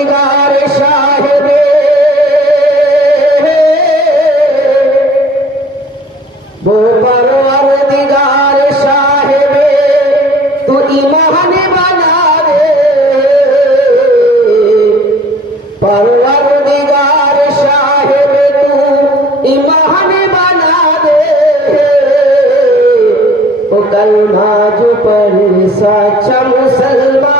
نگار شاہ وہ پرور نگار تو ایمان بنا دے۔ پرور نگار تو ایمان بنا دے۔ وہ کلمہ جو پر سچا مسلمان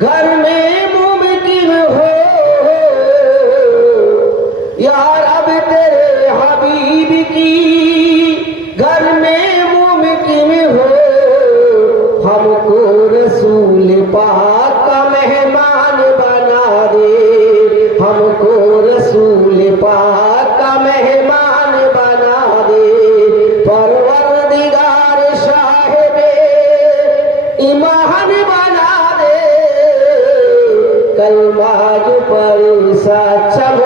گھر میں ممکن ہو۔ یار، اب تیرے حبیب کی گھر میں ممکن ہو۔ ہم کو رسول پاک esa.